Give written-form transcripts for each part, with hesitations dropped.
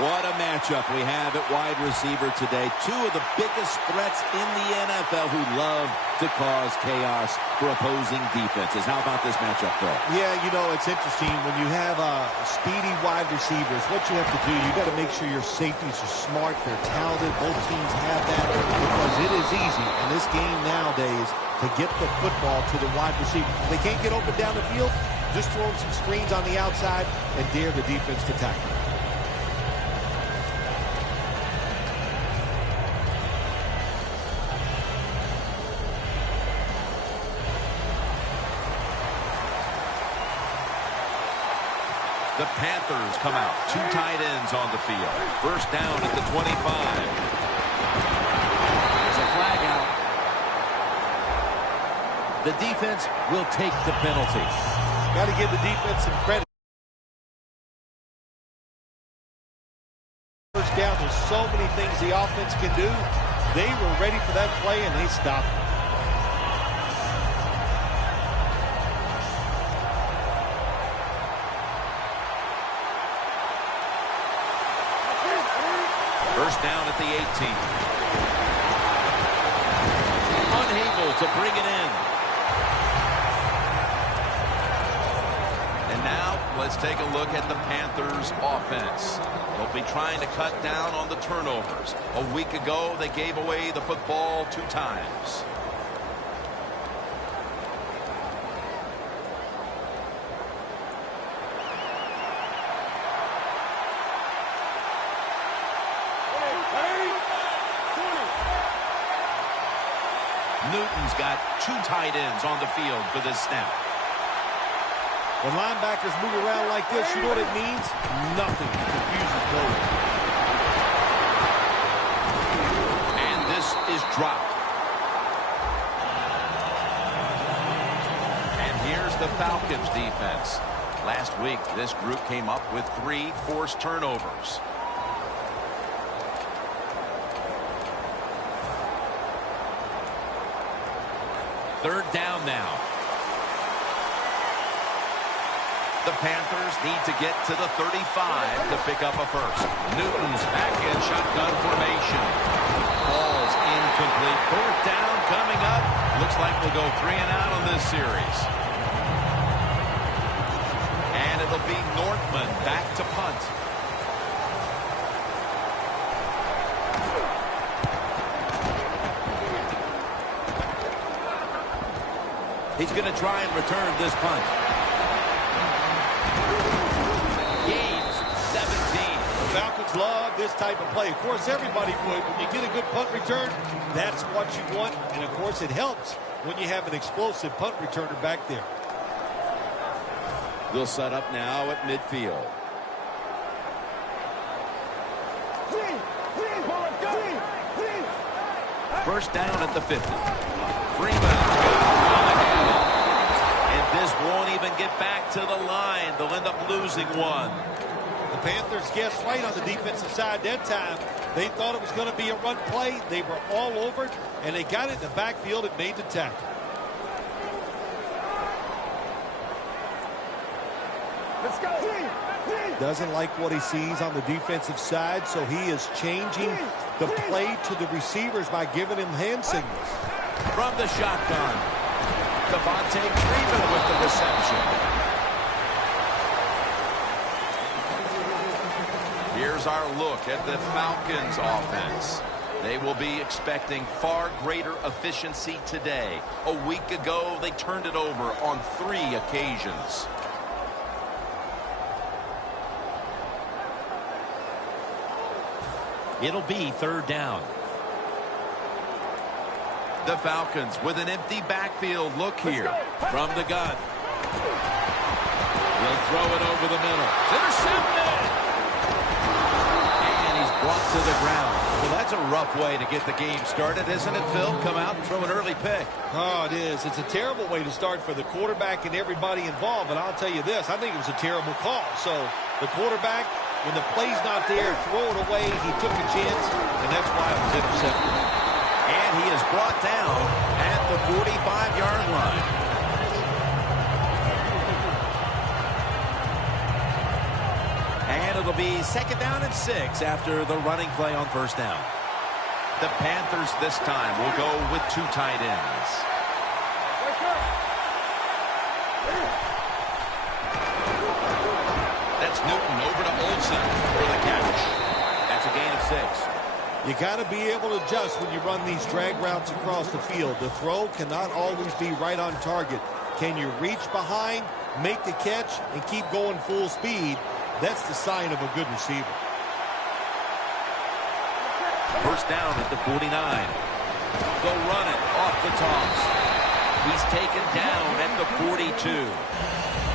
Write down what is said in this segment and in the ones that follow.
What a matchup we have at wide receiver today. Two of the biggest threats in the NFL who love to cause chaos for opposing defenses. How about this matchup, Phil? Yeah, you know, it's interesting. When you have speedy wide receivers, what you have to do, you got to make sure your safeties are smart, they're talented. Both teams have that because it is easy in this game nowadays to get the football to the wide receiver. If they can't get open down the field, just throw them some screens on the outside and dare the defense to tackle. The Panthers come out. Two tight ends on the field. First down at the 25. There's a flag out. The defense will take the penalty. Got to give the defense some credit. First down, there's so many things the offense can do. They were ready for that play, and they stopped it. First down at the 18. Unable to bring it in. And now let's take a look at the Panthers' offense. They'll be trying to cut down on the turnovers. A week ago, they gave away the football 2 times. Newton's got 2 tight ends on the field for this snap. When linebackers move around like this, you know what it means? Nothing confuses no one. And this is dropped. And here's the Falcons defense. Last week, this group came up with 3 forced turnovers. Third down now. The Panthers need to get to the 35 to pick up a first. Newton's back in shotgun formation. Ball's incomplete. Fourth down coming up. Looks like we'll go 3 and out on this series. And it'll be Northman back to punt. He's going to try and return this punt. Gains 17. The Falcons love this type of play. Of course, everybody would. When you get a good punt return, that's what you want. And, of course, it helps when you have an explosive punt returner back there. They'll set up now at midfield. First down at the 50. Freeman. This won't even get back to the line. They'll end up losing 1. The Panthers guessed right on the defensive side that time. They thought it was going to be a run play. They were all over it, and they got it in the backfield and made the tackle. Let's go. Doesn't like what he sees on the defensive side, so he is changing the play to the receivers by giving him hand signals. From the shotgun. Devontae Freeman with the reception. Here's our look at the Falcons offense. They will be expecting far greater efficiency today. A week ago, they turned it over on 3 occasions. It'll be third down. The Falcons with an empty backfield look here from the gun. He'll throw it over the middle. It's intercepted! And he's brought to the ground. Well, that's a rough way to get the game started, isn't it, Phil? Come out and throw an early pick. Oh, it is. It's a terrible way to start for the quarterback and everybody involved. But I'll tell you this, I think it was a terrible call. So the quarterback, when the play's not there, throw it away. He took a chance, and that's why it was intercepted. And he is brought down at the 45-yard line. And And it'll be 2nd down and 6 after the running play on 1st down. The Panthers this time will go with 2 tight ends. That's Newton over to Olsen for the catch. That's a gain of 6. You got to be able to adjust when you run these drag routes across the field. The throw cannot always be right on target. Can you reach behind, make the catch, and keep going full speed? That's the sign of a good receiver. 1st down at the 49. They'll run it off the toss. He's taken down at the 42.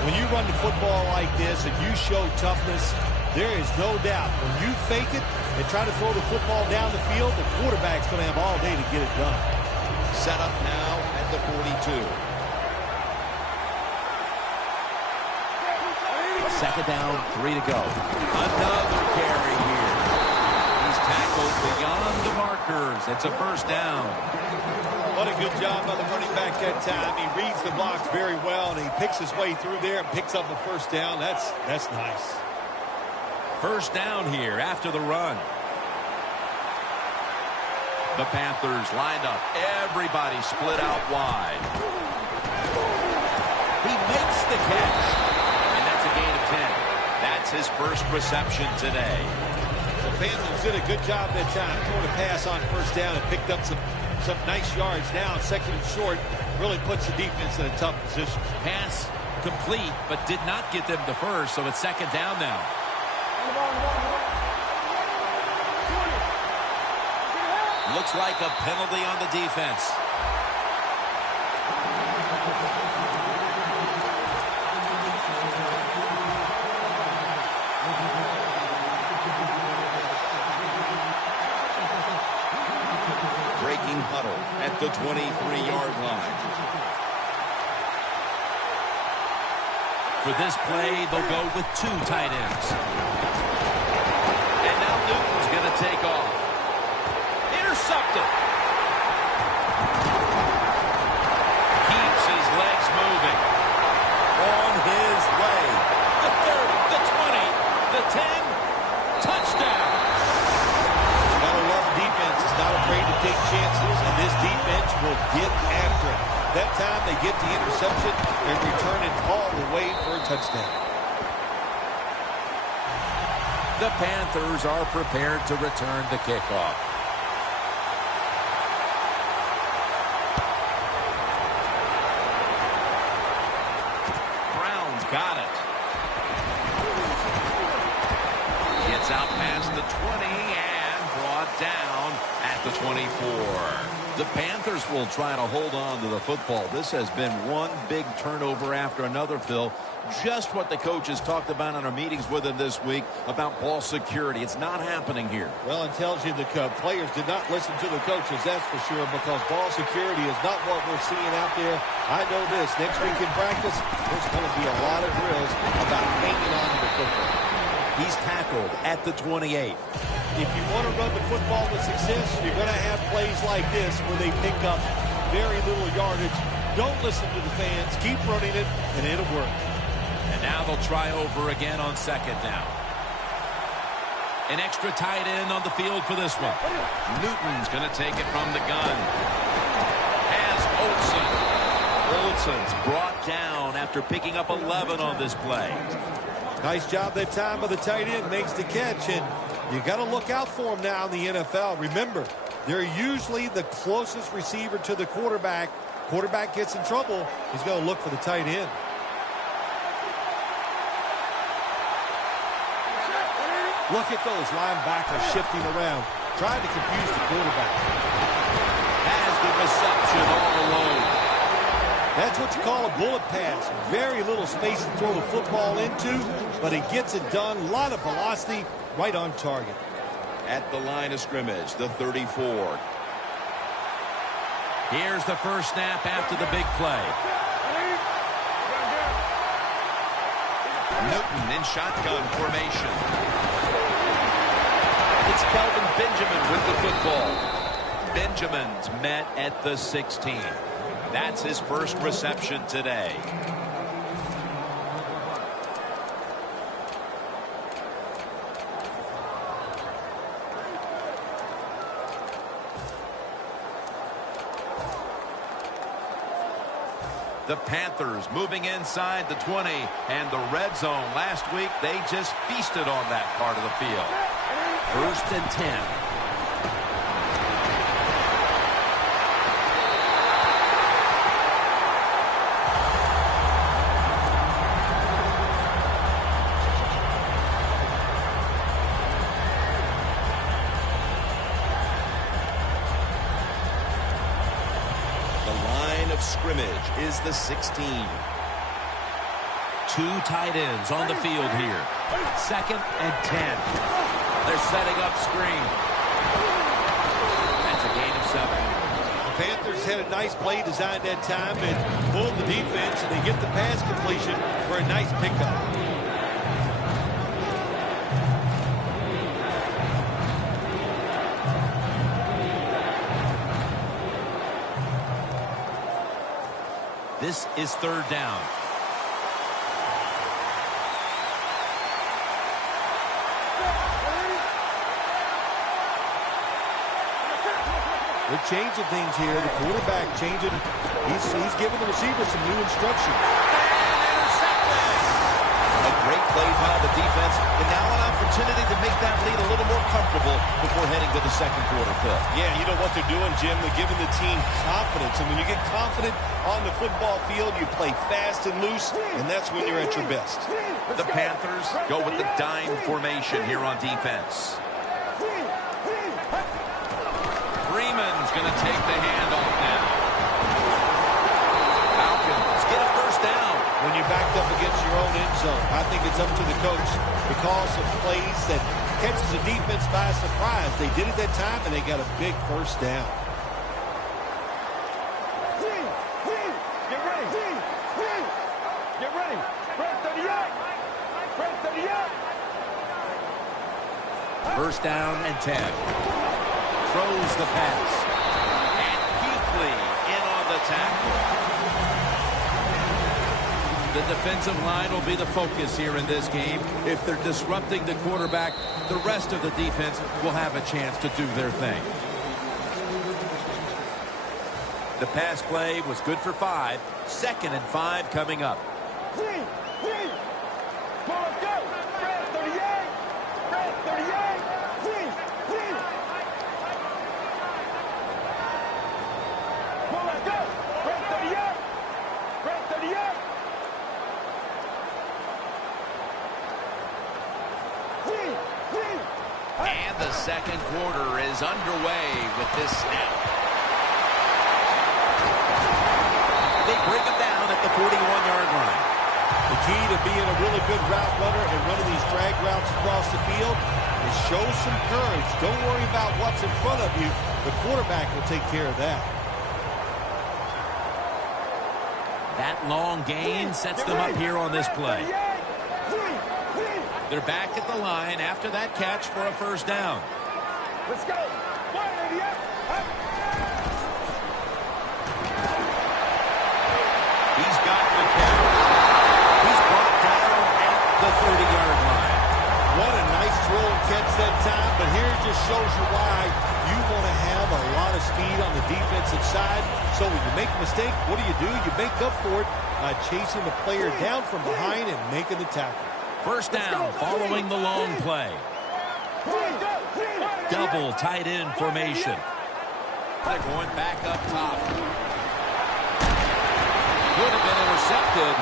When you run the football like this and you show toughness, there is no doubt when you fake it and try to throw the football down the field, the quarterback's going to have all day to get it done. Set up now at the 42. 2nd down, 3 to go. Another carry here. He's tackled beyond the markers. It's a 1st down. What a good job by the running back that time. He reads the blocks very well, and he picks his way through there and picks up a 1st down. That's nice. 1st down here after the run. The Panthers lined up. Everybody split out wide. He makes the catch. And that's a gain of 10. That's his 1st reception today. The Panthers did a good job that time. Throwing a pass on 1st down and picked up some nice yards. Now 2nd and short really puts the defense in a tough position. Pass complete, but did not get them to 1st, so it's 2nd down now. Looks like a penalty on the defense. Breaking huddle at the 23-yard line. For this play, they'll go with 2 tight ends. And now Newton's going to take off. Intercepted. Keeps his legs moving. On his way. The 30, the 20, the 10. Touchdown. Gotta love defense. It's not afraid to take chances, and this defense will get after it. That time they get the interception and return it all the way for a touchdown. The Panthers are prepared to return the kickoff. Brown's got it. Gets out past the 20 and brought down at the 24. The Panthers will try to hold on to the football. This has been one big turnover after another, Phil. Just what the coaches talked about in our meetings with him this week about ball security. It's not happening here. Well, it tells you the players did not listen to the coaches, that's for sure, because ball security is not what we're seeing out there. I know this. Next week in practice, there's going to be a lot of drills about hanging on to the football. He's tackled at the 28. If you want to run the football with success, you're going to have plays like this where they pick up very little yardage. Don't listen to the fans. Keep running it, and it'll work. And now they'll try over again on 2nd down. An extra tight end on the field for this one. Newton's going to take it from the gun. Has Olsen. Olsen's brought down after picking up 11 on this play. Nice job that time by the tight end. Makes the catch, and you got to look out for him now in the NFL. Remember, they're usually the closest receiver to the quarterback. Quarterback gets in trouble, he's going to look for the tight end. Look at those linebackers shifting around, trying to confuse the quarterback. Has the reception all alone. That's what you call a bullet pass. Very little space to throw the football into, but he gets it done. A lot of velocity, right on target. At the line of scrimmage, the 34. Here's the first snap after the big play. Newton in shotgun formation. It's Kelvin Benjamin with the football. Benjamin's met at the 16. That's his first reception today. The Panthers moving inside the 20, and the red zone last week, they just feasted on that part of the field. 1st and 10. Scrimmage is the 16. 2 tight ends on the field here. 2nd and 10. They're setting up screen. That's a gain of 7. The Panthers had a nice play designed that time and pulled the defense, and they get the pass completion for a nice pickup. This is 3rd down. They're changing things here. The quarterback changing. He's giving the receiver some new instructions. A great play by the defense, and now an opportunity to make that lead a little more comfortable before heading to the second quarter, Phil. Yeah, you know what they're doing, Jim? They're giving the team confidence. And when you get confident on the football field, you play fast and loose, and that's when you're at your best. The Panthers go with the dime formation here on defense. Freeman's going to take the handoff now. Falcons get a 1st down. When you're backed up against your own end zone, I think it's up to the coach to call some plays that catches the defense by surprise. They did it that time, and they got a big 1st down. Get ready. Red 38. Red 38. 1st down and 10. Throws the pass. And Kuechly in on the tackle. The defensive line will be the focus here in this game. If they're disrupting the quarterback, the rest of the defense will have a chance to do their thing. The pass play was good for 5. 2nd and 5 coming up. Pull up, go. Red 38. Red 38. Pull up, go. Red 38. Red 38. And the second quarter is underway with this snap. They bring him down at the 41-yard line. The key to being a really good route runner and running these drag routes across the field is show some courage. Don't worry about what's in front of you. The quarterback will take care of that. That long gain sets them up here on this play. They're back at the line after that catch for a 1st down. Let's go. 188. He's got the catch. He's brought down at the 30-yard line. What a nice throw and catch that time, but here it just shows you why you want to have a lot of speed on the defensive side. So when you make a mistake, what do? You make up for it by chasing the player down from behind and making the tackle. 1st down following the long play. Double tight end formation. They're going back up top. Could have been intercepted.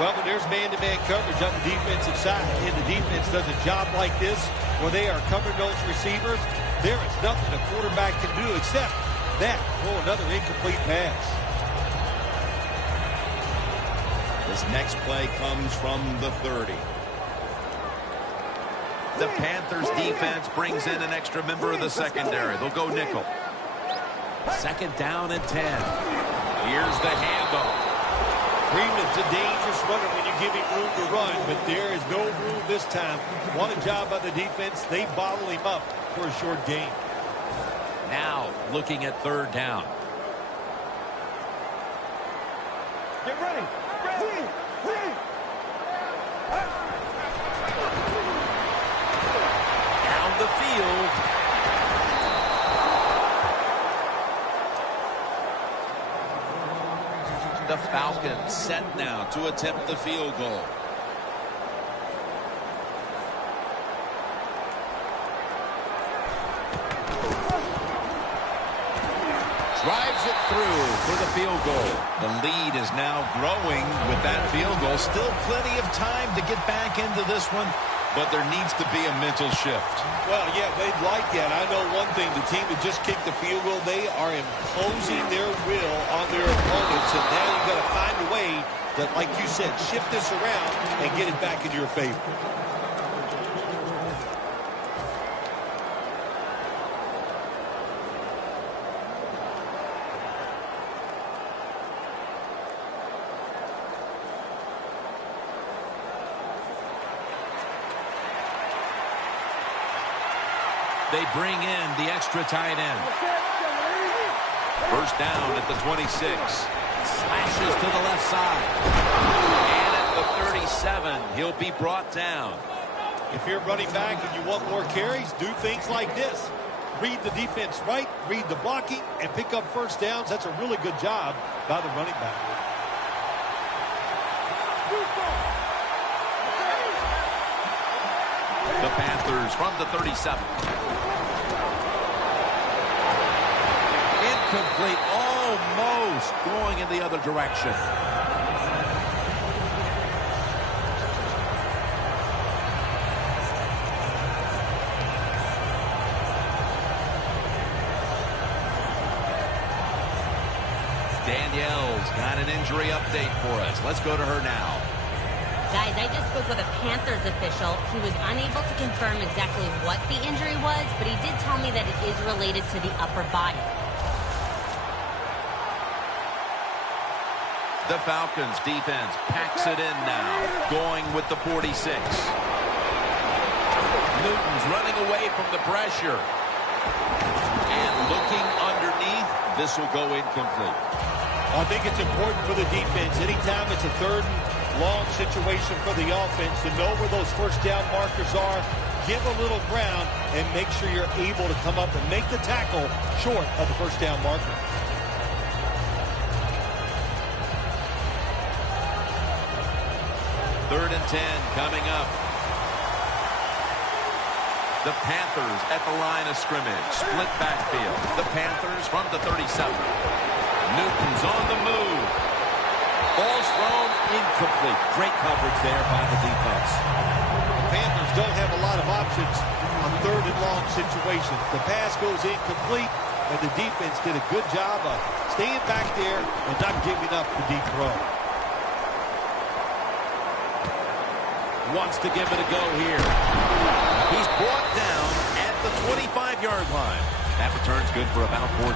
Well, but there's man-to-man coverage on the defensive side, and the defense does a job like this where they are covering those receivers. There is nothing the quarterback can do except that, throw another incomplete pass. This next play comes from the 30. The Panthers defense brings in an extra member of the secondary. They'll go nickel. 2nd down and 10. Here's the handoff. Freeman's a dangerous runner when you give him room to run, but there is no room this time. What a job by the defense. They bottle him up for a short gain. Now looking at 3rd down. Get ready. Down the field. The The Falcons set now to attempt the field goal. Drives it through for the field goal. The lead is now growing with that field goal. Still plenty of time to get back into this one, but there needs to be a mental shift. Well, yeah, they'd like that. I know one thing. The team that just kicked the field goal, they are imposing their will on their opponents, and now you've got to find a way that, like you said, shift this around and get it back in your favor. They bring in the extra tight end. First down at the 26. Slashes to the left side. And at the 37, he'll be brought down. If you're running back and you want more carries, do things like this. Read the defense right, read the blocking, and pick up first downs. That's a really good job by the running back. The Panthers from the 37. Incomplete, almost going in the other direction. Danielle's got an injury update for us. Let's go to her now. Guys, I just spoke with a Panthers official. He was unable to confirm exactly what the injury was, but he did tell me that it is related to the upper body. The Falcons defense packs it in now, going with the 46. Newton's running away from the pressure. And looking underneath, this will go incomplete. I think it's important for the defense. Anytime it's a third and long situation for the offense to know where those first down markers are, give a little ground, and make sure you're able to come up and make the tackle short of the first down marker. Third and 10 coming up. The Panthers at the line of scrimmage. Split backfield. The Panthers from the 37. Newton's on the move. Ball's thrown incomplete. Great coverage there by the defense. The Panthers don't have a lot of options on third and long situations. The pass goes incomplete, and the defense did a good job of staying back there and not giving up the deep throw. Wants to give it a go here. He's brought down at the 25-yard line. That return's good for about 14.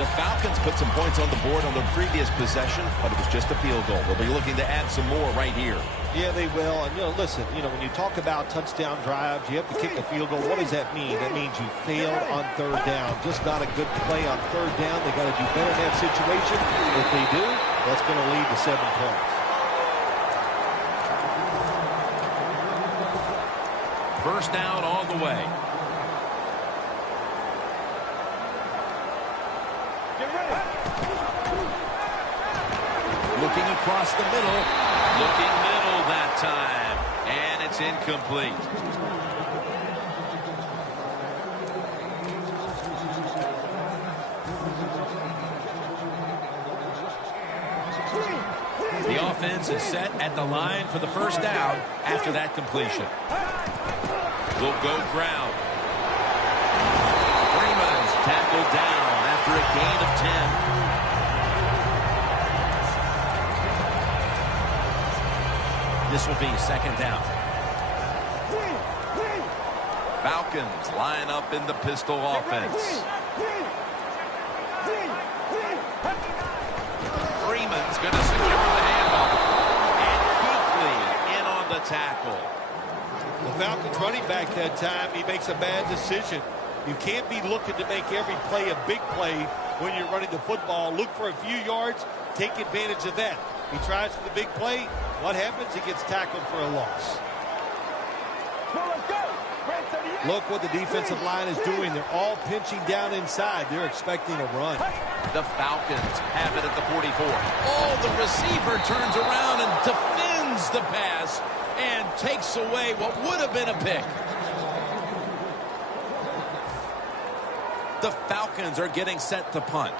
The Falcons put some points on the board on their previous possession, but it was just a field goal. They'll be looking to add some more right here. Yeah, they will. And, listen, when you talk about touchdown drives, you have to kick a field goal. What does that mean? That means you failed on third down. Just not a good play on third down. They got to do better in that situation. If they do, that's going to lead to 7 points. First down all the way. Looking across the middle. Looking middle that time. And it's incomplete. The offense is set at the line for the first down after that completion. Will go ground. Freeman's tackled down after a gain of 10. This will be second down. Falcons line up in the pistol offense. Freeman's going to secure the handoff. And Kuechly in on the tackle. The Falcons running back that time, he makes a bad decision. You can't be looking to make every play a big play when you're running the football. Look for a few yards, take advantage of that. He tries for the big play. What happens? He gets tackled for a loss. Well, let's go. Red 38. Look what the defensive line is doing. They're all pinching down inside. They're expecting a run. The Falcons have it at the 44. Oh, the receiver turns around and defends the pass and takes away what would have been a pick. The Falcons are getting set to punt.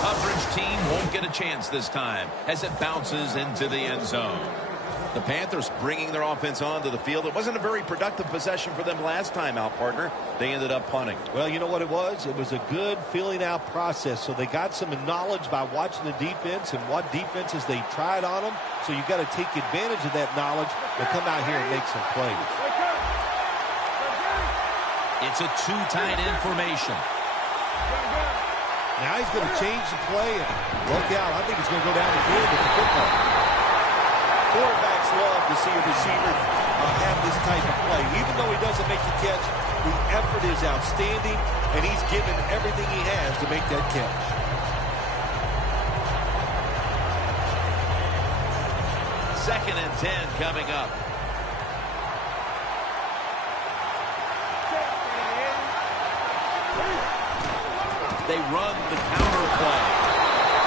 Coverage team won't get a chance this time as it bounces into the end zone. The Panthers bringing their offense onto the field. It wasn't a very productive possession for them last time out, partner. They ended up punting. Well, you know what it was? It was a good filling out process. So they got some knowledge by watching the defense and what defenses they tried on them. So you got to take advantage of that knowledge and come out here and make some plays. It's a two tight end formation. Now he's going to change the play and look out. I think he's going to go down the field with the football. Quarterbacks love to see a receiver have this type of play. Even though he doesn't make the catch, the effort is outstanding, and he's given everything he has to make that catch. Second and 10 coming up. They run the counter play.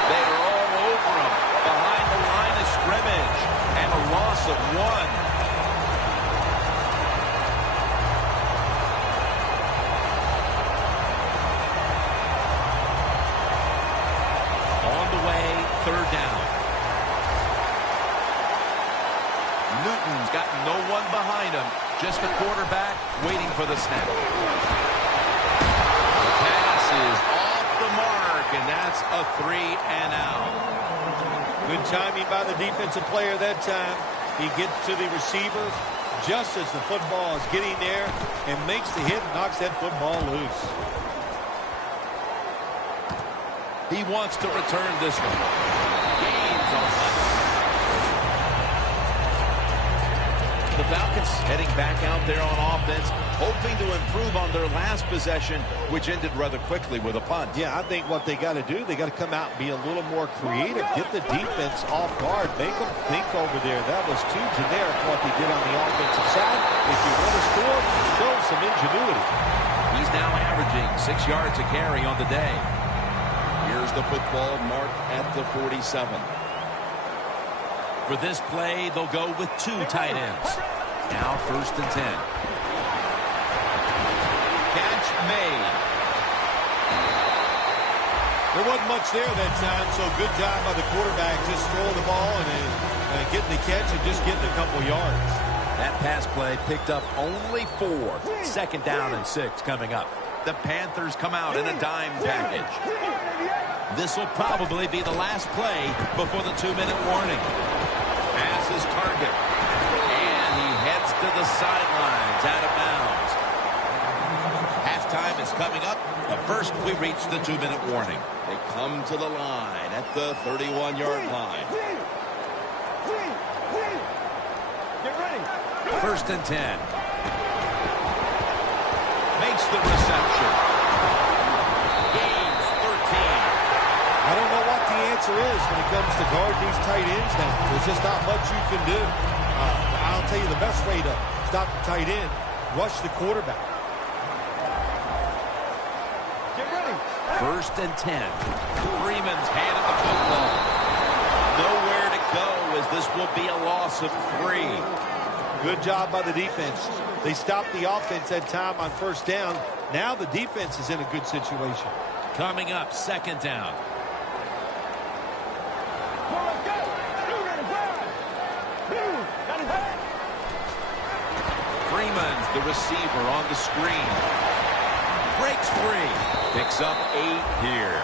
They are all over him behind the line of scrimmage. And a loss of 1. On the way, third down. Newton's got no one behind him. Just the quarterback waiting for the snap. The pass is off the mark, and that's a 3 and out. Good timing by the defensive player that time. He gets to the receiver just as the football is getting there and makes the hit and knocks that football loose. He wants to return this one. Gains on that. The Falcons heading back out there on offense, hoping to improve on their last possession, which ended rather quickly with a punt. Yeah, I think what they got to do, they got to come out and be a little more creative. Get the defense off guard. Make them think over there. That was too generic what they did on the offensive side. If you want to score, show some ingenuity. He's now averaging 6 yards a carry on the day. Here's the football marked at the 47. For this play, they'll go with 2 tight ends. Now first and 10. Catch made. There wasn't much there that time, so good job by the quarterback just throwing the ball and getting the catch and just getting a couple yards. That pass play picked up only 4. Second down and 6 coming up. The Panthers come out in a dime package. This will probably be the last play before the 2-minute warning. Pass his target. And he heads to the sidelines out of bounds. Halftime is coming up. But first, we reach the 2-minute warning. They come to the line at the 31-yard line. Get ready. First and 10. Makes the reception. Gains 13. I don't know what the answer is when it comes to guarding these tight ends now. There's just not much you can do. I'll tell you the best way to stop the tight end, rush the quarterback. Get ready. First and 10. Freeman's handed the football. Nowhere to go as this will be a loss of 3. Good job by the defense. They stopped the offense that time on first down. Now the defense is in a good situation. Coming up, second down. Freeman's the receiver on the screen. Breaks free. Picks up 8 here.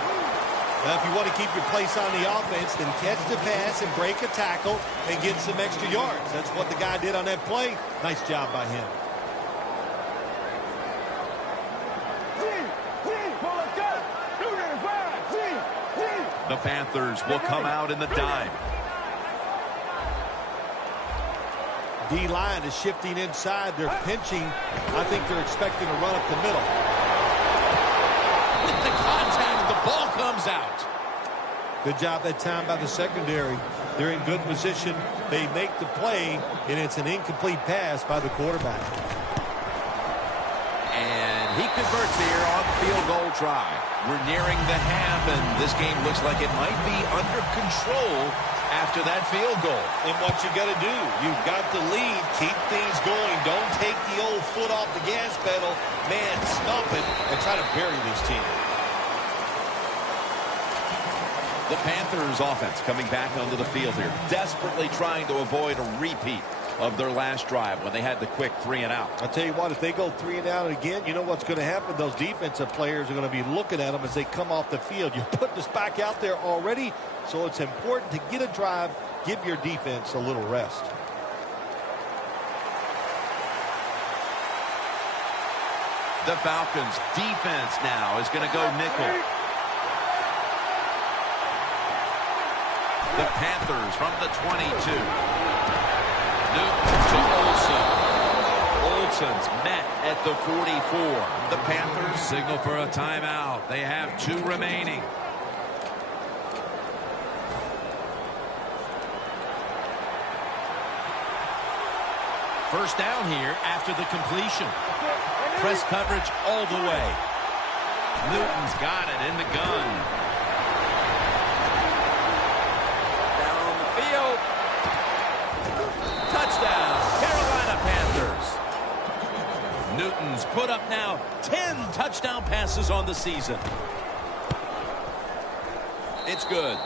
Now, if you want to keep your place on the offense, then catch the pass and break a tackle and get some extra yards. That's what the guy did on that play. Nice job by him. The Panthers will come out in the dime. D-line is shifting inside. They're pinching. I think they're expecting to run up the middle. With the contact, the ball comes out. Good job that time by the secondary. They're in good position. They make the play, and it's an incomplete pass by the quarterback. And he converts here on the field goal try. We're nearing the half, and this game looks like it might be under control after that field goal. And what you got to do, you've got the lead. Keep things going. Don't take the old foot off the gas pedal. Man, stomp it and try to bury this team. The Panthers offense coming back onto the field here, desperately trying to avoid a repeat of their last drive when they had the quick 3-and-out. I'll tell you what, if they go 3-and-out again, you know what's going to happen? Those defensive players are going to be looking at them as they come off the field. You're putting this back out there already, so it's important to get a drive, give your defense a little rest. The Falcons defense now is going to go nickel. The Panthers from the 22. Newton to Olsen. Olsen's met at the 44. The Panthers signal for a timeout. They have 2 remaining. First down here after the completion. Press coverage all the way. Newton's got it in the gun. Touchdown, Carolina Panthers. Newton's put up now 10 touchdown passes on the season. It's good.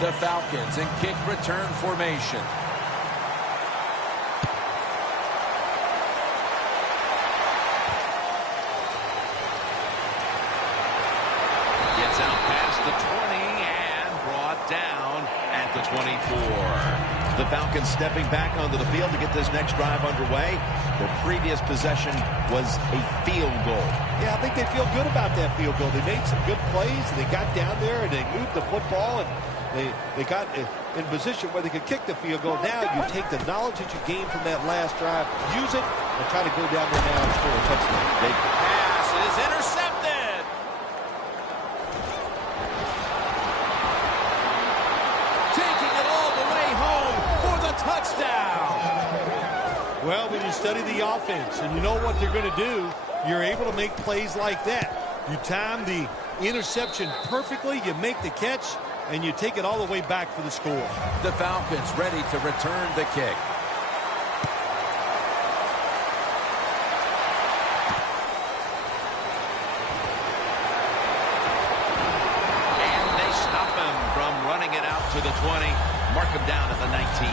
The Falcons in kick return formation. Gets out past the 20 and brought down at the 24. The Falcons stepping back onto the field to get this next drive underway. The previous possession was a field goal. Yeah, I think they feel good about that field goal. They made some good plays, and they got down there, and they moved the football, and they got in position where they could kick the field goal. Now you take the knowledge that you gained from that last drive, use it, and try to go down there now and score a touchdown. Big pass is intercepted. Touchdown. Well, when you study the offense and you know what they're going to do, you're able to make plays like that. You time the interception perfectly, you make the catch, and you take it all the way back for the score. The Falcons ready to return the kick. And they stop him from running it out to the 20. Mark him down at the 19.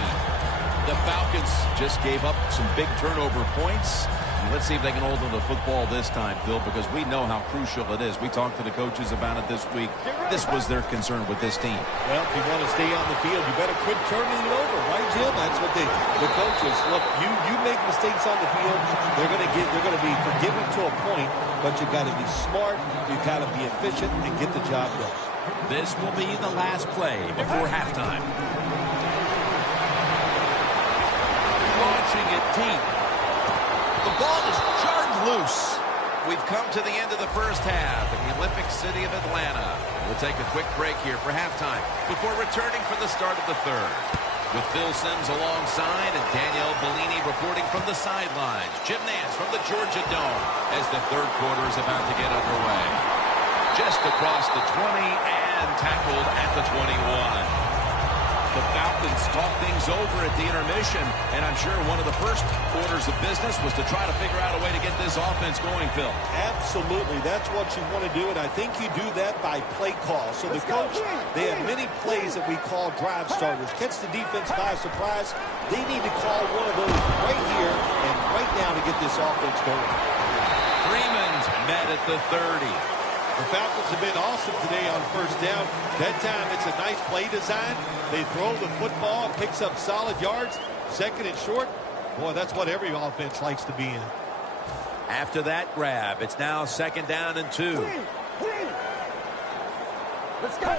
The Falcons just gave up some big turnover points. And let's see if they can hold on to the football this time, Phil, because we know how crucial it is. We talked to the coaches about it this week. This was their concern with this team. Well, if you want to stay on the field, you better quit turning it over, right, Jim? That's what the coaches look. You make mistakes on the field, they're going to be forgiven to a point, but you got to be smart, you got to be efficient, and get the job done. This will be the last play before halftime. Launching it deep. The ball is jarred loose. We've come to the end of the first half in the Olympic city of Atlanta. We'll take a quick break here for halftime before returning for the start of the third. With Phil Simms alongside and Danielle Bellini reporting from the sidelines. Jim Nance from the Georgia Dome as the third quarter is about to get underway. Just across the 20 and tackled at the 21. The Falcons talk things over at the intermission, and I'm sure one of the first orders of business was to try to figure out a way to get this offense going, Phil. Absolutely. That's what you want to do, and I think you do that by play call. So the coach, they have many plays that we call drive starters. Catch the defense by surprise. They need to call one of those right here and right now to get this offense going. Freeman's met at the 30. The Falcons have been awesome today on first down. That time, it's a nice play design. They throw the football, picks up solid yards. Second and short. Boy, that's what every offense likes to be in. After that grab, it's now second down and 2. Let's go.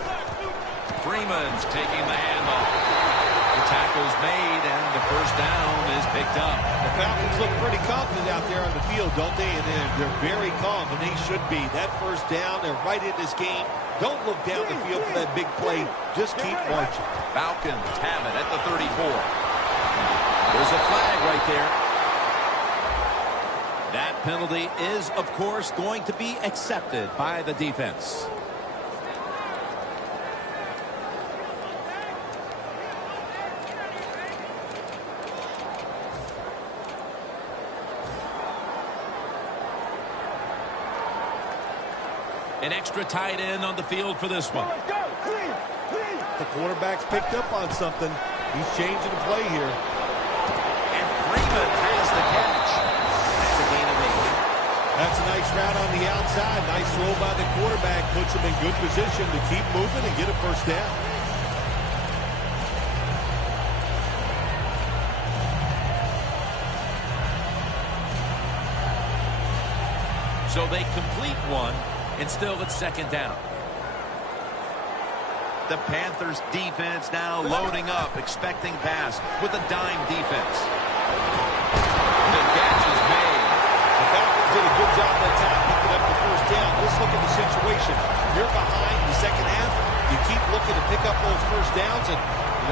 Freeman's taking the handoff. The tackle's made, and the first down is picked up. The Falcons look pretty confident out there on the field, don't they? And they're very calm, and they should be. That first down, they're right in this game. Don't look down the field for that big play. Just keep marching. Falcons have it at the 34. There's a flag right there. That penalty is, of course, going to be accepted by the defense. An extra tight end on the field for this one. The quarterback's picked up on something. He's changing the play here. And Freeman has the catch. That's a gain of 8. That's a nice route on the outside. Nice throw by the quarterback. Puts him in good position to keep moving and get a first down. So they complete one, and still it's second down. The Panthers defense now loading up, expecting pass with a dime defense. The catch is made. The Falcons did a good job that time picking up the first down. Let's look at the situation. You're behind the second half. You keep looking to pick up those first downs, and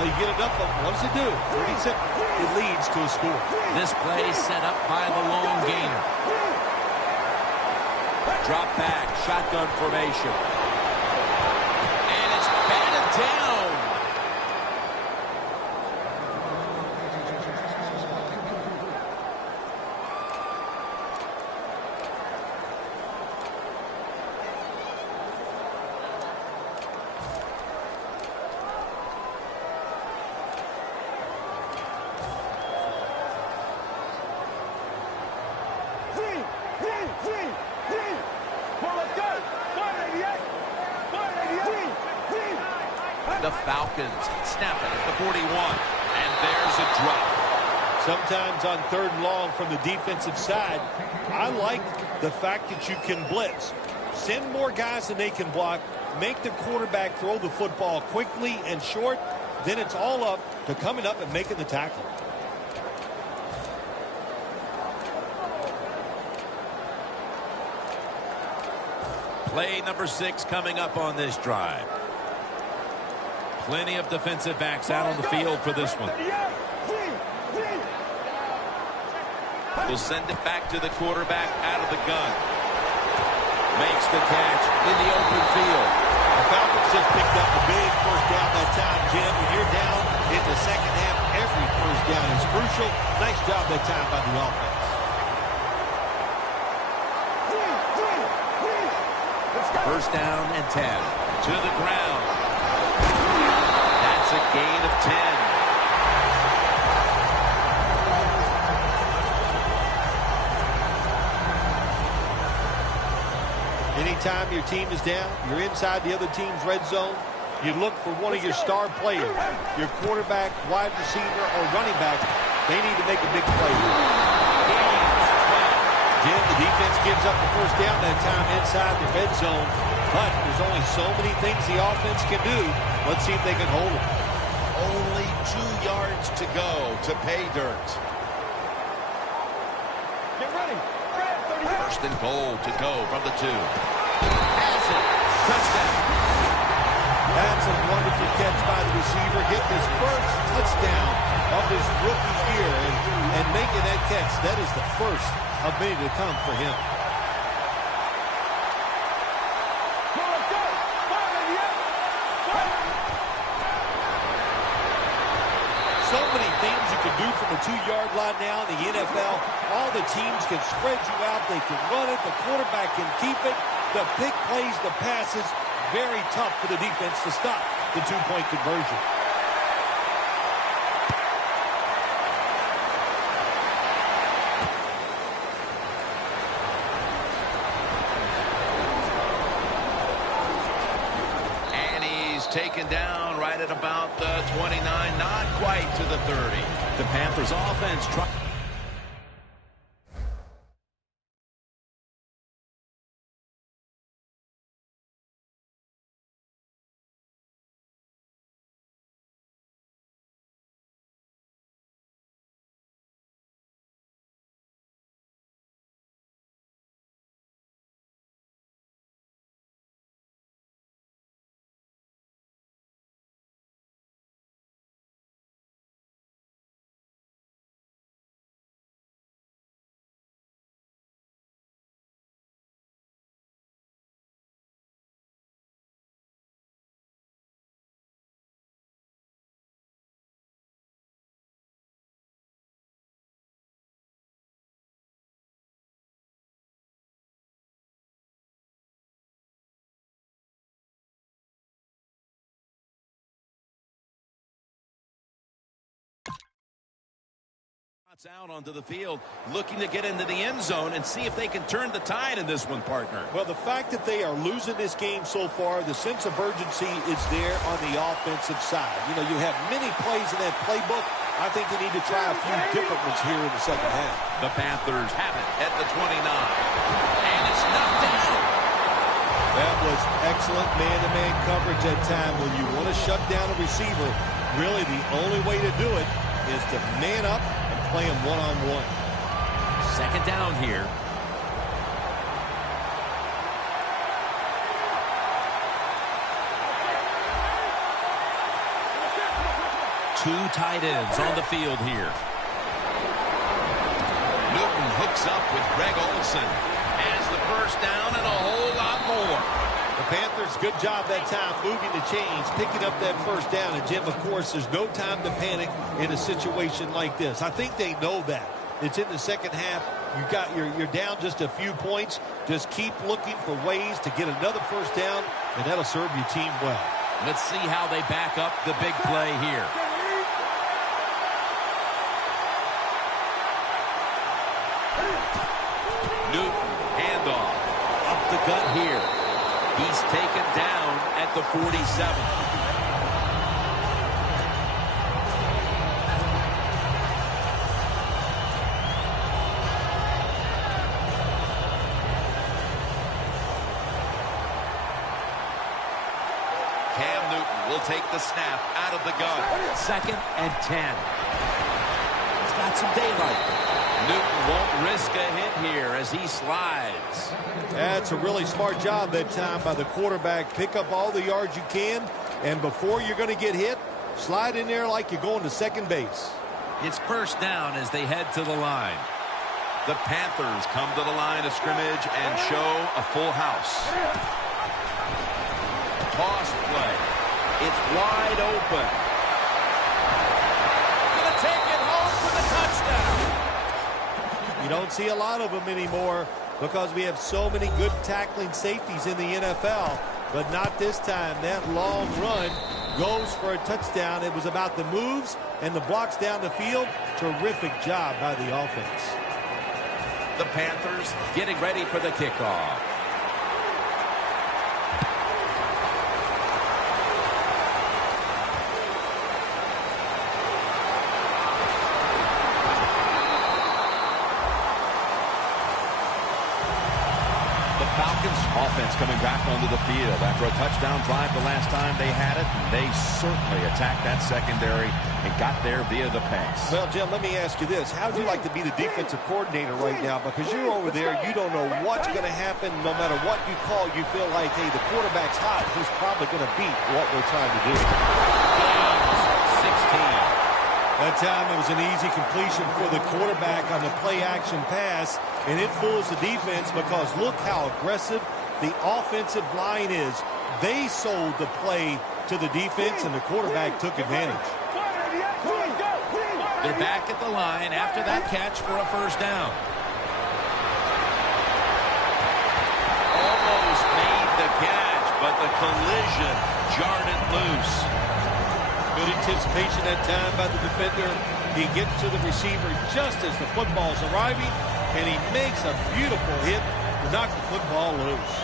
you get enough of them. What does it do? Pretty simple. It leads to a score. This play set up by the long gainer. Drop back, shotgun formation. And it's batted down. The Falcons snap it at the 41. And there's a drop. Sometimes on third and long from the defensive side, I like the fact that you can blitz. Send more guys than they can block. Make the quarterback throw the football quickly and short. Then it's all up to coming up and making the tackle. Play number 6 coming up on this drive. Plenty of defensive backs out on the field for this one. We'll send it back to the quarterback out of the gun. Makes the catch in the open field. The Falcons just picked up a big first down that time, Jim. When you're down in the second half, every first down is crucial. Nice job that time by the offense. First down and 10. To the ground. That's a gain of 10. Anytime your team is down, you're inside the other team's red zone, you look for one of your star players, your quarterback, wide receiver, or running back. They need to make a big play here. Jim, the defense gives up the first down that time inside the red zone, but there's only so many things the offense can do. Let's see if they can hold it. Only 2 yards to go to pay dirt. Get ready. First and goal to go from the 2. Has it. Touchdown. That's a wonderful catch by the receiver. Getting his first touchdown of his rookie year and making that catch. That is the first of many to come for him. So many things you can do from the 2-yard line now in the NFL. All the teams can spread you out. They can run it. The quarterback can keep it. The big plays, the passes, very tough for the defense to stop the 2-point conversion. Taken down right at about the 29, not quite to the 30. The Panthers offense trying. Out onto the field, looking to get into the end zone and see if they can turn the tide in this one, partner. Well, the fact that they are losing this game so far, the sense of urgency is there on the offensive side. You know, you have many plays in that playbook. I think they need to try a few different ones here in the second half. The Panthers have it at the 29. And it's knocked down. That was excellent man-to-man coverage that time. When you want to shut down a receiver, really the only way to do it is to man up and play him one-on-one. Second down here. Two tight ends on the field here. Newton hooks up with Greg Olsen. Has the first down and a whole lot more. The Panthers, good job that time moving the chains, picking up that first down. And, Jim, of course, there's no time to panic in a situation like this. I think they know that. It's in the second half. You're down just a few points. Just keep looking for ways to get another first down, and that'll serve your team well. Let's see how they back up the big play here. Newton, handoff. Up the gut here. He's taken down at the 47. Take the snap out of the gun. 2nd and 10. He's got some daylight. Newton won't risk a hit here as he slides. That's a really smart job that time by the quarterback. Pick up all the yards you can, and before you're going to get hit, slide in there like you're going to second base. It's first down as they head to the line. The Panthers come to the line of scrimmage and show a full house. Toss play. It's wide open. Gonna take it home for the touchdown. You don't see a lot of them anymore because we have so many good tackling safeties in the NFL, but not this time. That long run goes for a touchdown. It was about the moves and the blocks down the field. Terrific job by the offense. The Panthers getting ready for the kickoff. Offense coming back onto the field after a touchdown drive the last time they had it. They certainly attacked that secondary and got there via the pass. Well, Jim, let me ask you this. How would you like to be the defensive coordinator right now? Because you're over there, you don't know what's going to happen. No matter what you call, you feel like, hey, the quarterback's hot. He's probably going to beat what we're trying to do. 16. That time it was an easy completion for the quarterback on the play-action pass, and it fools the defense because look how aggressive the offensive line is. They sold the play to the defense, and the quarterback took advantage. They're back at the line after that catch for a first down. Almost made the catch, but the collision jarred it loose. Good anticipation that time by the defender. He gets to the receiver just as the football's arriving, and he makes a beautiful hit to knock the football loose.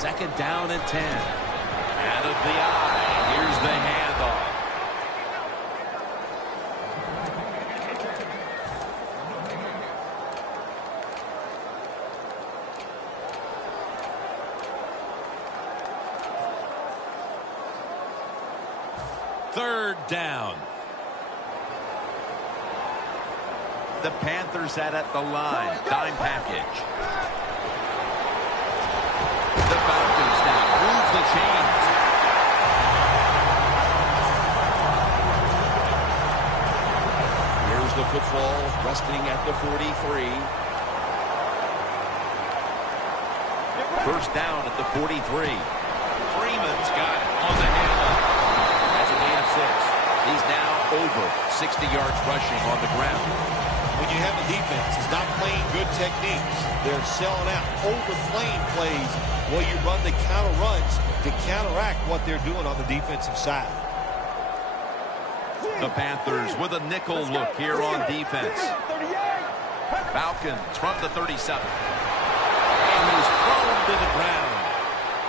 2nd down and 10. Out of the eye. Here's the handoff. Third down. The Panthers at the line. Dime package. The Falcons now move the chains. Here's the football resting at the 43. First down at the 43. Freeman's got it on the handoff. That's a gain of 6. He's now over 60 yards rushing on the ground. When you have a defense that's not playing good techniques, they're selling out, overplaying plays. Well, you run the counter runs to counteract what they're doing on the defensive side. The Panthers with a nickel look here on defense. Falcons from the 37. And he's thrown to the ground.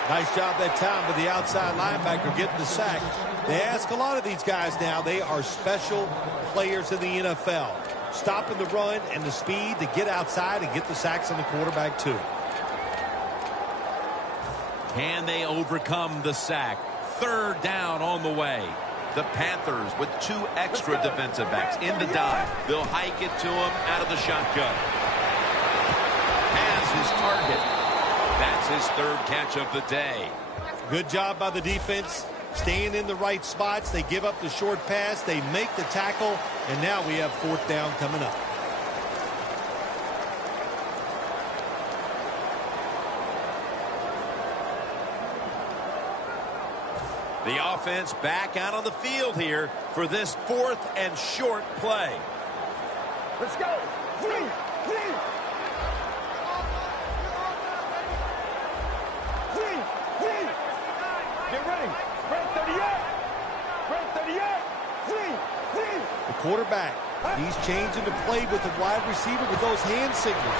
Nice job that time with the outside linebacker getting the sack. They ask a lot of these guys now. They are special players in the NFL. Stopping the run and the speed to get outside and get the sacks on the quarterback too. Can they overcome the sack? Third down on the way. The Panthers with 2 extra defensive backs in the dive. They'll hike it to him out of the shotgun. Has his target. That's his 3rd catch of the day. Good job by the defense. Staying in the right spots. They give up the short pass. They make the tackle. And now we have 4th down coming up. The offense back out on the field here for this 4th and short play. Let's go. Get ready. Red 38. Red 38. The quarterback, he's changing the play with the wide receiver with those hand signals.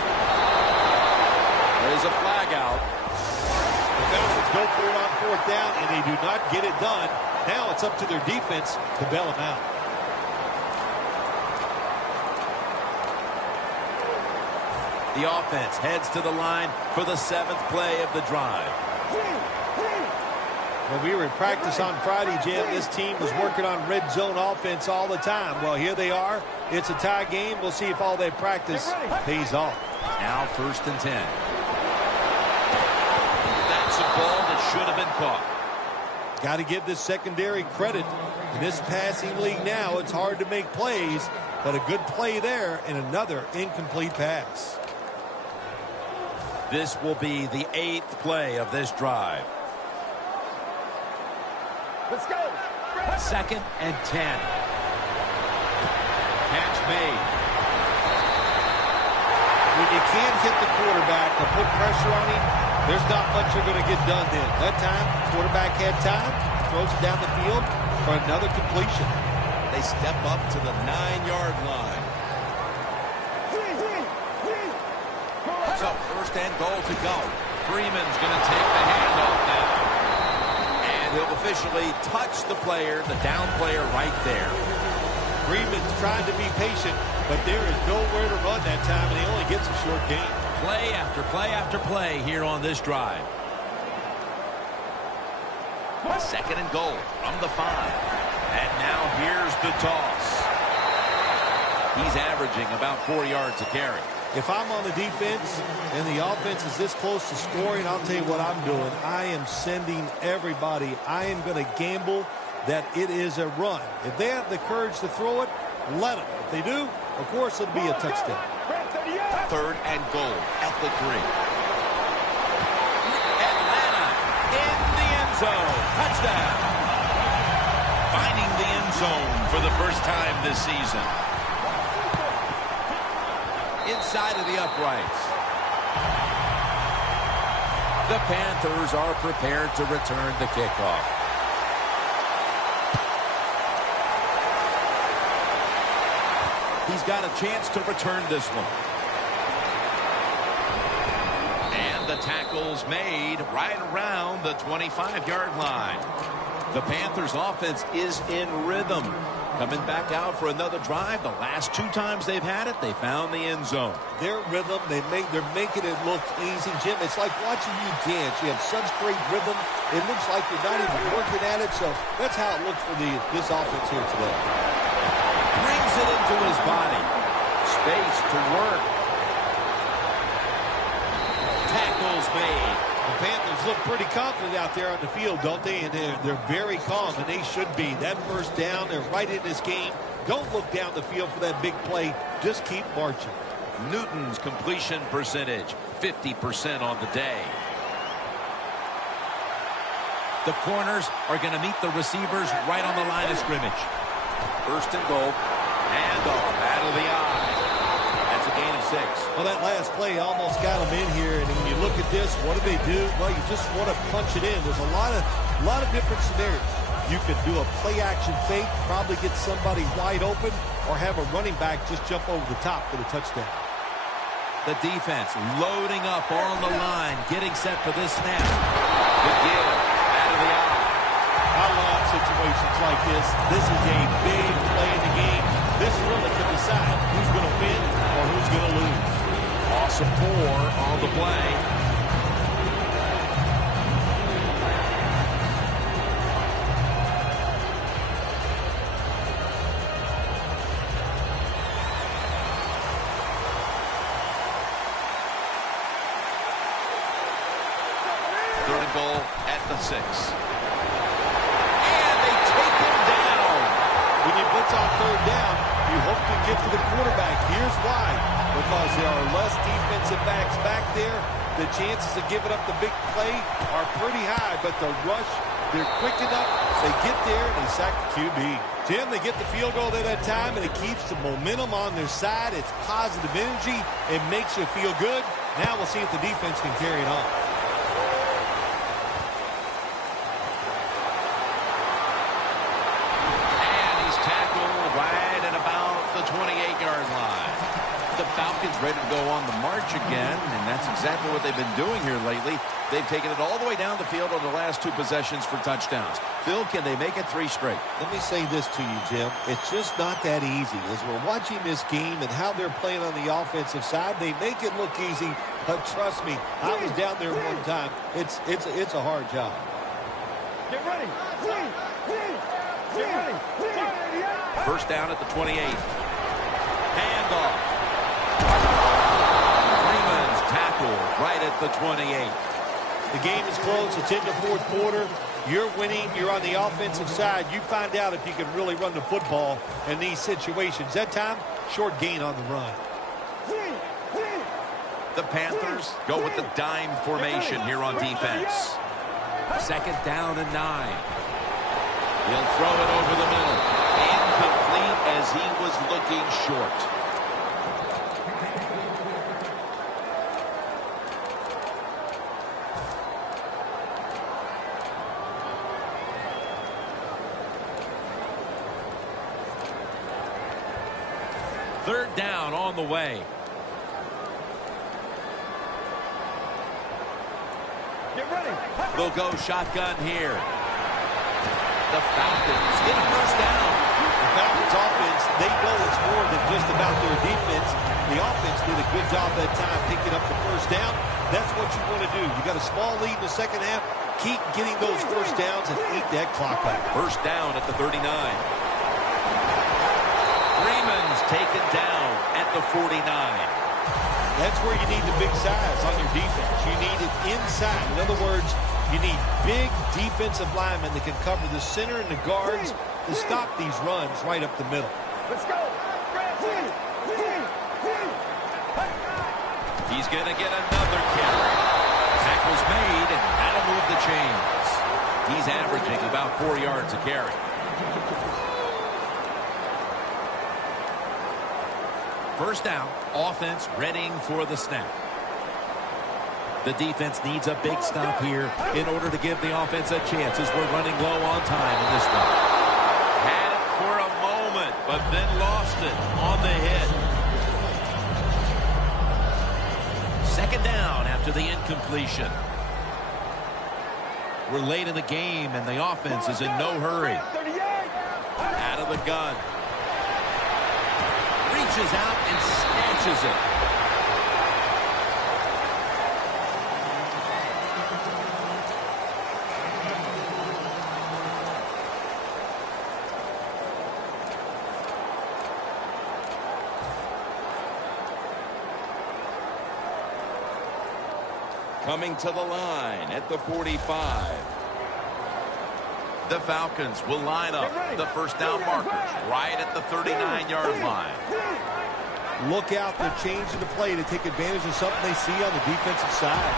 There's a flag out. The Falcons go for it on 4th down, and they do not get it done. Now it's up to their defense to bail them out. The offense heads to the line for the 7th play of the drive. When we were in practice on Friday, Jim, this team was working on red zone offense all the time. Well, here they are. It's a tie game. We'll see if all that practice pays off. Now 1st and 10. That's a ball that should have been caught. Got to give this secondary credit. In this passing league now, it's hard to make plays, but a good play there and another incomplete pass. This will be the 8th play of this drive. Let's go. 2nd and 10. Catch made. When you can't hit the quarterback or put pressure on him, there's not much you're going to get done then. That time, quarterback had time, throws it down the field for another completion. They step up to the 9-yard line. So 1st and goal to go. Freeman's going to take the handoff now. And he'll officially touch the player, the down player right there. Freeman's trying to be patient, but there is nowhere to run that time, and he only gets a short gain. Play after play after play here on this drive. 2nd and goal from the 5. And now here's the toss. He's averaging about 4 yards a carry. If I'm on the defense and the offense is this close to scoring, I'll tell you what I'm doing. I am sending everybody. I am going to gamble that it is a run. If they have the courage to throw it, let them. If they do, of course, it'll be a touchdown. 3rd and goal at the 3. Atlanta in the end zone. Touchdown. Finding the end zone for the first time this season. Inside of the uprights. The Panthers are prepared to return the kickoff. He's got a chance to return this one. And the tackle's made right around the 25-yard line. The Panthers offense is in rhythm. Coming back out for another drive. The last 2 times they've had it, they found the end zone. Their rhythm, they're making it look easy, Jim. It's like watching you dance. You have such great rhythm. It looks like you're not even working at it. So that's how it looks for this offense here today. Brings it into his body. Space to work. Tackles made. The Panthers look pretty confident out there on the field, don't they? And they're very calm, and they should be. That 1st down, they're right in this game. Don't look down the field for that big play. Just keep marching. Newton's completion percentage, 50% on the day. The corners are going to meet the receivers right on the line of scrimmage. 1st and goal. Handoff out of the eye. That's a gain of 6. Well, that last play almost got them in here. And when you look at this, what do? Well, you just want to punch it in. There's a lot of different scenarios. You can do a play-action fake, probably get somebody wide open, or have a running back just jump over the top for the touchdown. The defense loading up on the line, getting set for this snap. The give out of the eye. I love situations like this. This is a big play in the game. This really could decide who's going to win or who's going to lose. Awesome 4 on the play. Third and goal at the 6. And they take him down. When you blitz on third down, you hope to get to the quarterback. Here's why. Because there are less defensive backs back there. The chances of giving up the big play are pretty high, but the rush, they're quick enough. They get there, and they sack the QB. Jim, they get the field goal at that time, and it keeps the momentum on their side. It's positive energy. It makes you feel good. Now we'll see if the defense can carry it on. The 28-yard line. The Falcons ready to go on the march again, and that's exactly what they've been doing here lately. They've taken it all the way down the field on the last 2 possessions for touchdowns. Phil, can they make it 3 straight? Let me say this to you, Jim. It's just not that easy. As we're watching this game and how they're playing on the offensive side, they make it look easy, but trust me, I was down there one time. It's a hard job. Get ready. Get ready. First down at the 28. Handoff. Freeman's tackle right at the 28. The game is close. It's in the fourth quarter. You're winning. You're on the offensive side. You find out if you can really run the football in these situations. That time, short gain on the run. The Panthers go with the dime formation here on defense. Second down and 9. He'll throw it over the middle. Incomplete as he was looking short. Third down on the way. Get ready. They'll go shotgun here. The Falcons get a first down. The Falcons offense, they know it's more than just about their defense. The offense did a good job that time picking up the first down. That's what you want to do. You got a small lead in the second half. Keep getting those first downs and eat that clock up. First down at the 39. Freeman's taken down at the 49. That's where you need the big size on your defense. You need it inside. In other words, you need big defensive linemen that can cover the center and the guards to stop these runs right up the middle. Let's go. He's going to get another carry. Tackle's made, and that'll move the chains. He's averaging about 4 yards a carry. First down, offense readying for the snap. The defense needs a big stop here in order to give the offense a chance as we're running low on time in this one. Had it for a moment, but then lost it on the hit. Second down after the incompletion. We're late in the game, and the offense is in no hurry. Out of the gun. Reaches out and snatches it. Coming to the line at the 45. The Falcons will line up the first down markers right at the 39-yard line. Look out, they're changing the play to take advantage of something they see on the defensive side.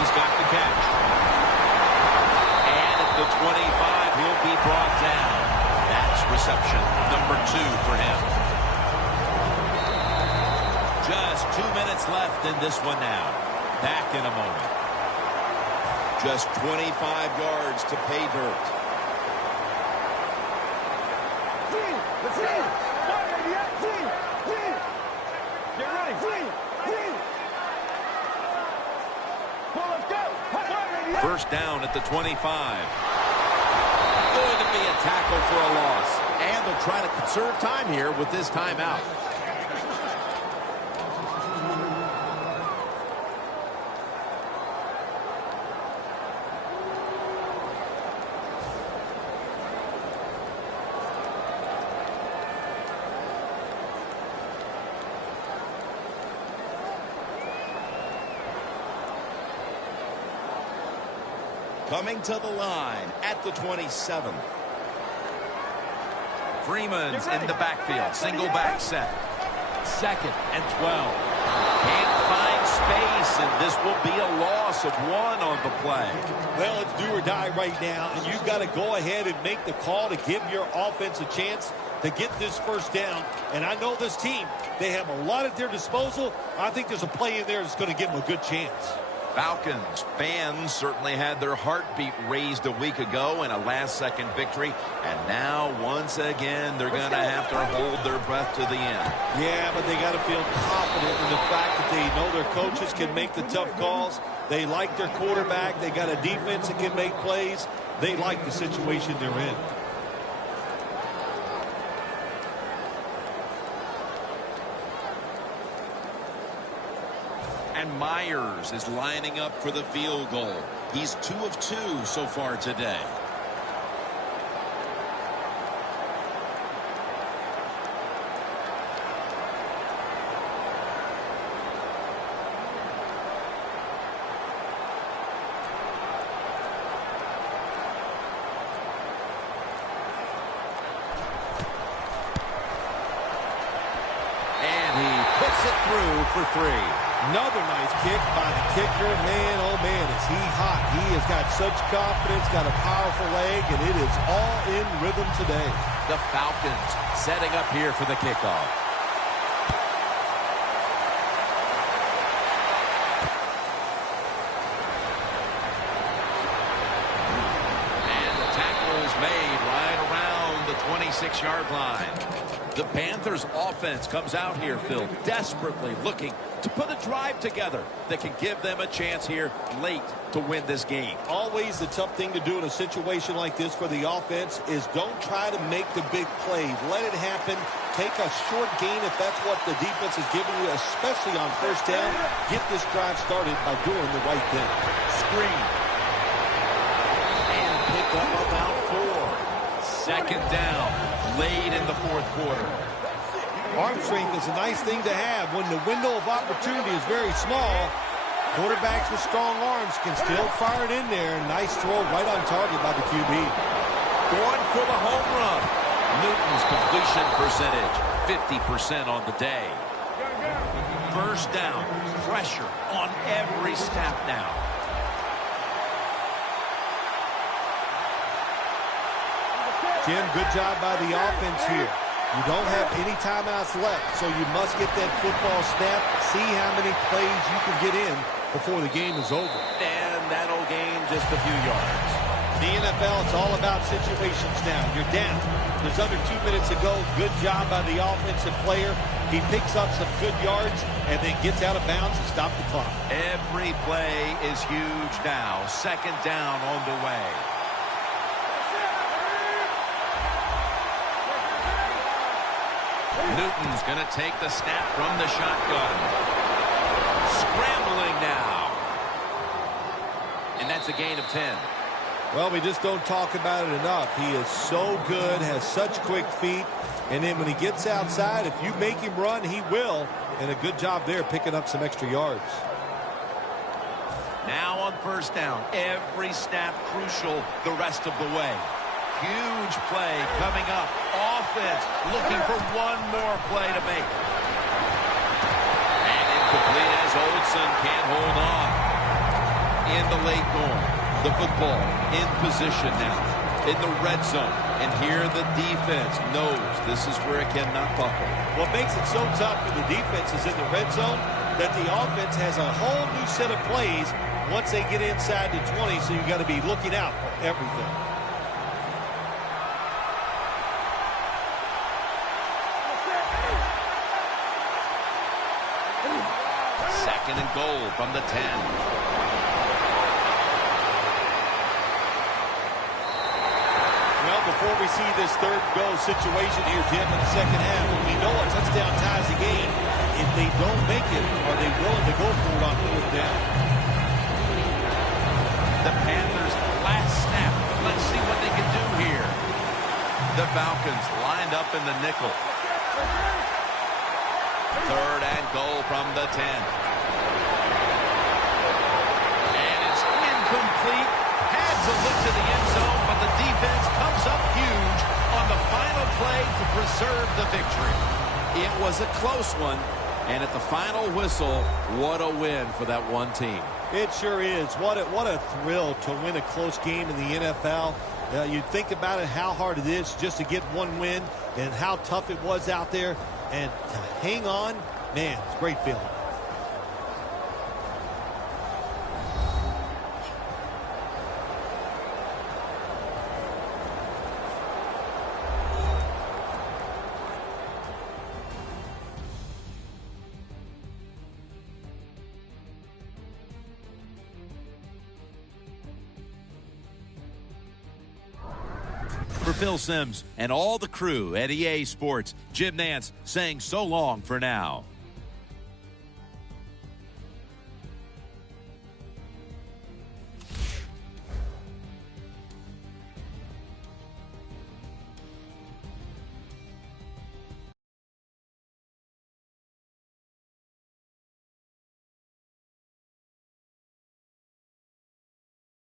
He's got the catch. And at the 25, he'll be brought down. That's reception number 2 for him. Just 2 minutes left in this one now. Back in a moment. Just 25 yards to pay dirt. first down at the 25. Going to be a tackle for a loss. And they'll try to conserve time here with this timeout. Coming to the line at the 27. Freeman's in the backfield. Single back set. 2nd and 12. Can't find space, and this will be a loss of 1 on the play. Well, it's do or die right now, and you've got to go ahead and make the call to give your offense a chance to get this first down. And I know this team, they have a lot at their disposal. I think there's a play in there that's going to give them a good chance. Falcons fans certainly had their heartbeat raised a week ago in a last-second victory. And now, once again, they're going to have to hold their breath to the end. Yeah, but they got to feel confident in the fact that they know their coaches can make the tough calls. They like their quarterback. They got a defense that can make plays. They like the situation they're in. And Myers is lining up for the field goal. He's 2 of 2 so far today. And he puts it through for 3. Another nice kick by the kicker. Man, oh man, is he hot. He has got such confidence, got a powerful leg, and it is all in rhythm today. The Falcons setting up here for the kickoff. And the tackle is made right around the 26-yard line. The Panthers offense comes out here, Phil, desperately looking to put a drive together that can give them a chance here late to win this game. Always the tough thing to do in a situation like this for the offense is don't try to make the big plays. Let it happen. Take a short gain if that's what the defense is giving you, especially on first down. Get this drive started by doing the right thing. Screen. And pick up about 4. 2nd down, late in the 4th quarter. Arm strength is a nice thing to have when the window of opportunity is very small. Quarterbacks with strong arms can still fire it in there. Nice throw right on target by the QB. Going for the home run. Newton's completion percentage, 50% on the day. First down, pressure on every snap now. Jim, good job by the offense here. You don't have any timeouts left, so you must get that football snap, see how many plays you can get in before the game is over. And that'll gain just a few yards. The NFL, it's all about situations now. You're down. There's under 2 minutes to go. Good job by the offensive player. He picks up some good yards and then gets out of bounds and stops the clock. Every play is huge now. 2nd down on the way. Newton's going to take the snap from the shotgun. Scrambling now. And that's a gain of 10. Well, we just don't talk about it enough. He is so good, has such quick feet. And then when he gets outside, if you make him run, he will. And a good job there picking up some extra yards. Now on first down, every snap crucial the rest of the way. Huge play coming up. Offense looking for one more play to make. And incomplete as Olsen can't hold on. In the late going. The football in position now. In the red zone. And here the defense knows this is where it cannot buckle. What makes it so tough for the defense is in the red zone that the offense has a whole new set of plays once they get inside the 20, so you've got to be looking out for everything. Second and goal from the 10. before we see this third goal situation here, Jim, in the second half. We know a touchdown ties the game. If they don't make it, are they willing to go for it on fourth down? The Panthers' last snap. Let's see what they can do here. The Falcons lined up in the nickel. Third and goal from the 10. And it's incomplete. Heads a look to the end zone, but the defense comes up huge on the final play to preserve the victory. It was a close one, and at the final whistle, what a win for that one team. It sure is. What a thrill to win a close game in the NFL. You think about it, how hard it is just to get one win and how tough it was out there. And to hang on, man, it's a great feeling. For Phil Simms and all the crew at EA Sports, Jim Nantz saying so long for now.